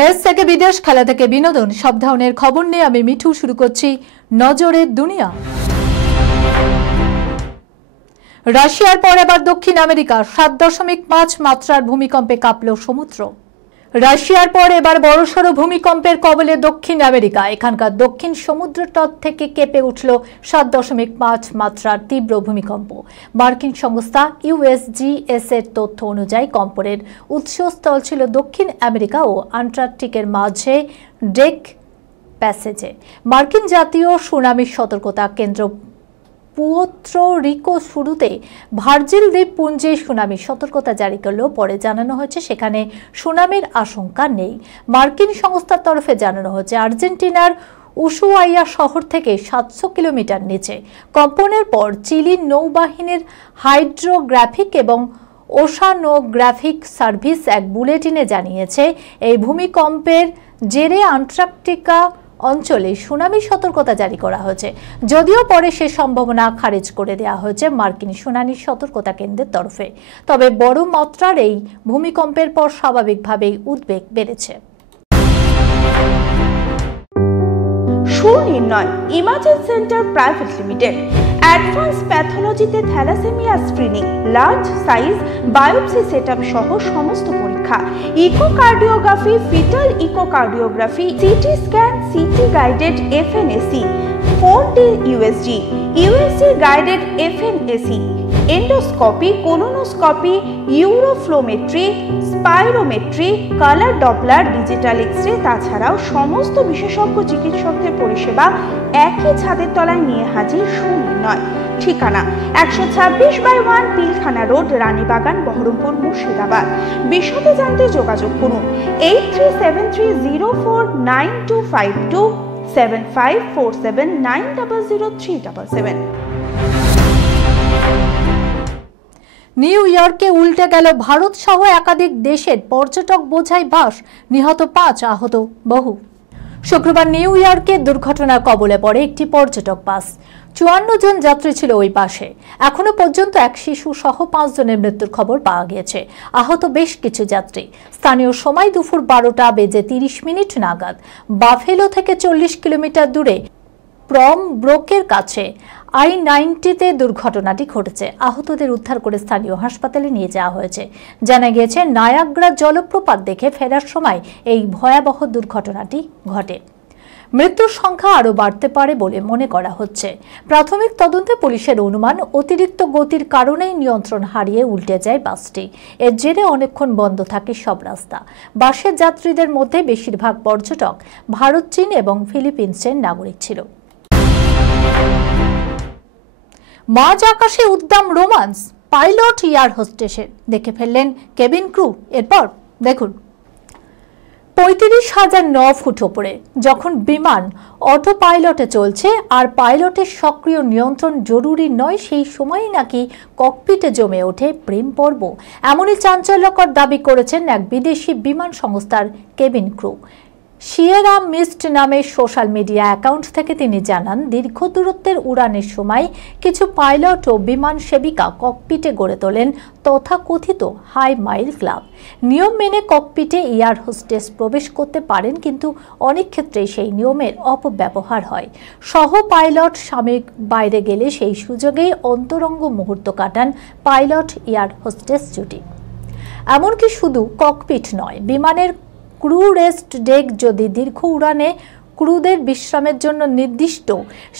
দেশ থেকে বিদেশ, খেলা থেকে বিনোদন, সব ধরনের খবর নিয়ে আমি মিঠু শুরু করছি নজরের দুনিয়া। রাশিয়ার পর এবার দক্ষিণ আমেরিকা 7.5 মাত্রার ভূমিকম্পে কাঁপল সমুদ্র। রাশিয়ার পর এবার বড়সড় ভূমিকম্পের কবলে দক্ষিণ আমেরিকা। এখানকার দক্ষিণ সমুদ্র তট থেকে কেঁপে উঠল 7.5 মাত্রার তীব্র ভূমিকম্প। মার্কিন সংস্থা USGS এর তথ্য অনুযায়ী কম্পনের উৎসস্থল ছিল দক্ষিণ আমেরিকা ও আন্টার্কটিকের মাঝে ড্রেক প্যাসেজে। মার্কিন জাতীয় সুনামি সতর্কতা কেন্দ্র পুয়ের্তো রিকো শুরুতে ভার্জিন দ্বীপপুঞ্জে সুনামি সতর্কতা জারি করলেও পরে জানানো হয়েছে সেখানে সুনামির আশঙ্কা নেই। মার্কিন সংস্থার তরফে জানানো হয়েছে আর্জেন্টিনার উশুয়াইয়া শহর থেকে 700 কিলোমিটার নিচে। কম্পনের পর চিলির নৌবাহিনীর হাইড্রোগ্রাফিক এবং ওশানোগ্রাফিক সার্ভিস এক বুলেটিনে জানিয়েছে এই ভূমিকম্পের জেরে আন্টার্কটিকা অঞ্চলে সুনামি সতর্কতা জারি করা হয়েছে, যদিও পরে সে সম্ভাবনা খারিজ করে দেওয়া হয়েছে মার্কিন সুনামি সতর্কতা কেন্দ্রের তরফে। তবে বড় মাত্রার এই ভূমিকম্পের পর স্বাভাবিকভাবেই উদ্বেগ বেড়েছে। Sunirnoy imaging centre private limited advance প্যাথোলজিতে thalassemia screening, large size biopsy setup সহ সমস্ত পরীক্ষা, echocardiography, fetal echocardiography, CT scan, CT guided FNAC, 4D USG, USG guided FNAC, endoscopy, colonoscopy, uroflowmetry, spirometry, colour doppler, digital X-ray, তাছাড়াও সমস্ত বিশেষজ্ঞ চিকিৎসকদের পরিষেবা একই ছাদের তলায় নিয়ে হাজির সুনির্ণয়। ঠিকানা 126/1 পিলখানা রোড, রানীবাগান, বহরমপুর, মুর্শিদাবাদ। বিশদে জানতে যোগাযোগ করুন 8373049252, 7547900377। নিউ ইয়র্কে উল্টে গেল ভারত সহ একাধিক দেশের পর্যটক বোঝাই বাস, নিহত 5, আহত বহু। শুক্রবার নিউ ইয়র্কে দুর্ঘটনার কবলে পড়ে একটি পর্যটক বাস। 54 জন যাত্রী ছিল ওই বাসে। এখনো পর্যন্ত এক শিশু সহ 5 জনের মৃত্যুর খবর পাওয়া গিয়েছে, আহত বেশ কিছু যাত্রী। স্থানীয় সময় দুপুর 12:30 নাগাদ বাফেলো থেকে 40 কিলোমিটার দূরে প্রম ব্রোকের কাছে I-90-তে দুর্ঘটনাটি ঘটেছে। আহতদের উদ্ধার করে স্থানীয় হাসপাতালে নিয়ে যাওয়া হয়েছে। জানা গিয়েছে নায়াগ্রা জলপ্রপাত দেখে ফেরার সময় এই ভয়াবহ দুর্ঘটনাটি ঘটে। মৃত্যুর সংখ্যা আরও বাড়তে পারে বলে মনে করা হচ্ছে। প্রাথমিক তদন্তে পুলিশের অনুমান অতিরিক্ত গতির কারণেই নিয়ন্ত্রণ হারিয়ে উল্টে যায় বাসটি। এর জেরে অনেকক্ষণ বন্ধ থাকে সব রাস্তা। বাসের যাত্রীদের মধ্যে বেশিরভাগ পর্যটক ভারত, চীন এবং ফিলিপিন্সের নাগরিক ছিল। মাঝ আকাশে উদ্দাম রোমান্স, পাইলট এয়ার হোস্টেসের দেখে ফেললেন কেবিন ক্রু। এরপর দেখুন 35,009 ফুট ওপরে যখন বিমান অটো পাইলটে চলছে আর পাইলটের সক্রিয় নিয়ন্ত্রণ জরুরি নয়, সেই সময়ই নাকি ককপিটে জমে ওঠে প্রেম পর্ব। এমনই চাঞ্চল্যকর দাবি করেছেন এক বিদেশি বিমান সংস্থার কেবিন ক্রু। সিয়েরা মিস্ট নামে সোশ্যাল মিডিয়া অ্যাকাউন্ট থেকে তিনি জানান, দীর্ঘ দূরত্বের উড়ানের সময় কিছু পাইলট ও বিমান সেবিকা ককপিটে গড়ে তোলেন তথাকথিত হাই মাইল ক্লাব। নিয়ম মেনে ককপিটে এয়ার হোস্টেস প্রবেশ করতে পারেন, কিন্তু অনেক ক্ষেত্রে সেই নিয়মের অপব্যবহার হয়। সহ পাইলট সাময়িক বাইরে গেলে সেই সুযোগেই অন্তরঙ্গ মুহূর্ত কাটান পাইলট এয়ার হোস্টেস জুটি। এমনকি শুধু ককপিট নয়, বিমানের ক্রু রেস্ট ডেক যদি দীর্ঘ উড়ানে ক্রুদের বিশ্রামের জন্য নির্দিষ্ট,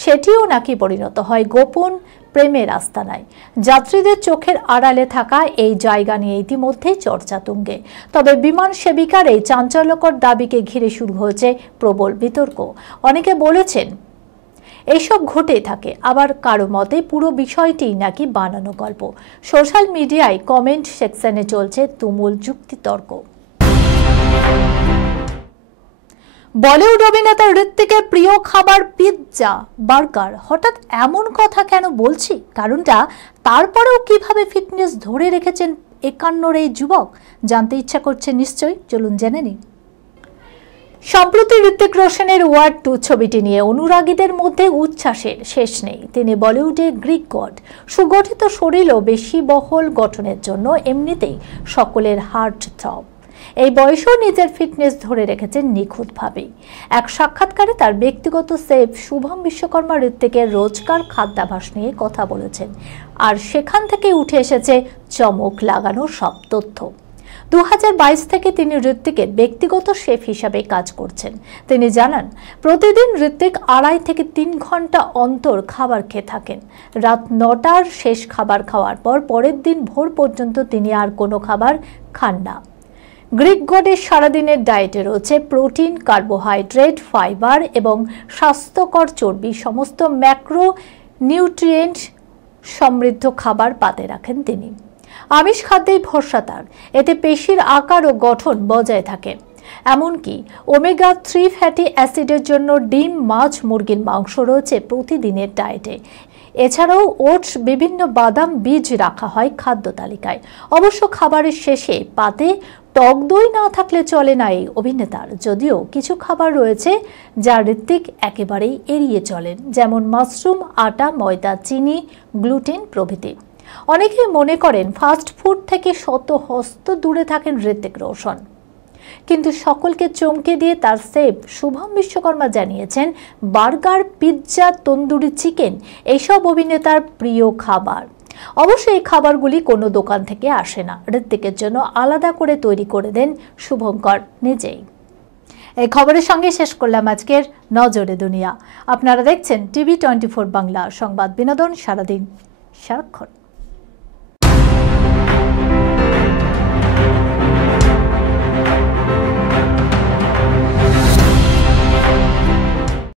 সেটিও নাকি পরিণত হয় গোপন প্রেমের আস্তানায়। যাত্রীদের চোখের আড়ালে থাকা এই জায়গা নিয়ে ইতিমধ্যেই চর্চা তুঙ্গে। তবে বিমান সেবিকার এই চাঞ্চল্যকর দাবিকে ঘিরে শুরু হয়েছে প্রবল বিতর্ক। অনেকে বলেছেন এইসব ঘটেই থাকে, আবার কারো মতে পুরো বিষয়টি নাকি বানানো গল্প। সোশ্যাল মিডিয়ায় কমেন্ট সেকশনে চলছে তুমুল যুক্তিতর্ক। বলিউড অভিনেতা ঋত্বিকের প্রিয় খাবার পিৎজা, বার্গার। হঠাৎ এমন কথা কেন বলছি? কারণটা তারপরেও কিভাবে ফিটনেস ধরে রেখেছেন 51 এই যুবক, জানতে ইচ্ছা করছে নিশ্চয়ই। চলুন জেনে নিন। সম্প্রতি ঋত্বিক রোশনের ওয়ার 2 ছবিটি নিয়ে অনুরাগীদের মধ্যে উচ্ছ্বাসের শেষ নেই। তিনি বলিউডে গ্রিক গড। সুগঠিত শরীর ও বেশি বহল গঠনের জন্য এমনিতেই সকলের হার্ট থ্রব। এই বয়সেও নিজের ফিটনেস ধরে রেখেছেন নিখুঁতভাবেই। এক সাক্ষাৎকারে তার ব্যক্তিগত সেফ শুভম বিশ্বকর্মা ঋত্বিকের রোজকার খাদ্যাভ্যাস নিয়ে কথা বলেছেন, আর সেখান থেকে উঠে এসেছে চমক লাগানো সব তথ্য। 2022 থেকে তিনি ঋত্বিকের ব্যক্তিগত শেফ হিসাবে কাজ করছেন। তিনি জানান, প্রতিদিন ঋত্বিক 2.5 থেকে 3 ঘন্টা অন্তর খাবার খেয়ে থাকেন। রাত 9টার শেষ খাবার খাওয়ার পর পরের দিন ভোর পর্যন্ত তিনি আর কোনো খাবার খান না। গ্রিক গডের সারাদিনের ডায়েটে রয়েছে প্রোটিন, কার্বোহাইড্রেট, ফাইবার এবং স্বাস্থ্যকর চর্বি সমস্ত ম্যাক্রো নিউট্রিয়েন্ট সমৃদ্ধ খাবার পাতে রাখেন তিনি। আমিষ খাদ্যেই ভরসা তার, এতে পেশির আকার ও গঠন বজায় থাকে। এমনকি ওমেগা 3 ফ্যাটি অ্যাসিডের জন্য ডিম, মাছ, মুরগির মাংস রয়েছে প্রতিদিনের ডায়েটে। এছাড়াও ওটস, বিভিন্ন বাদাম, বীজ রাখা হয় খাদ্য তালিকায়। অবশ্য খাবারের শেষে পাতে টক দই না থাকলে চলে না এই অভিনেতার, যদিও কিছু খাবার রয়েছে যা ঋত্বিক একেবারেই এড়িয়ে চলেন, যেমন মাশরুম, আটা, ময়দা, চিনি, গ্লুটেন প্রভৃতি। অনেকেই মনে করেন ফাস্ট ফুড থেকে শত হস্ত দূরে থাকেন ঋত্বিক রোশন, কিন্তু সকলকে চমকে দিয়ে তার সেফ শুভম বিশ্বকর্মা জানিয়েছেন, বার্গার, পিৎজা, তন্দুরি চিকেন এইসব অভিনেতার প্রিয় খাবার। অবশ্যই এই খাবারগুলি কোনো দোকান থেকে আসে না, ঋত্বিকের জন্য আলাদা করে তৈরি করে দেন শুভঙ্কর নিজেই। এই খবরের সঙ্গে শেষ করলাম আজকের নজরে দুনিয়া। আপনারা দেখছেন TV 24 বাংলা, সংবাদ বিনোদন সারাদিন সারাক্ষণ।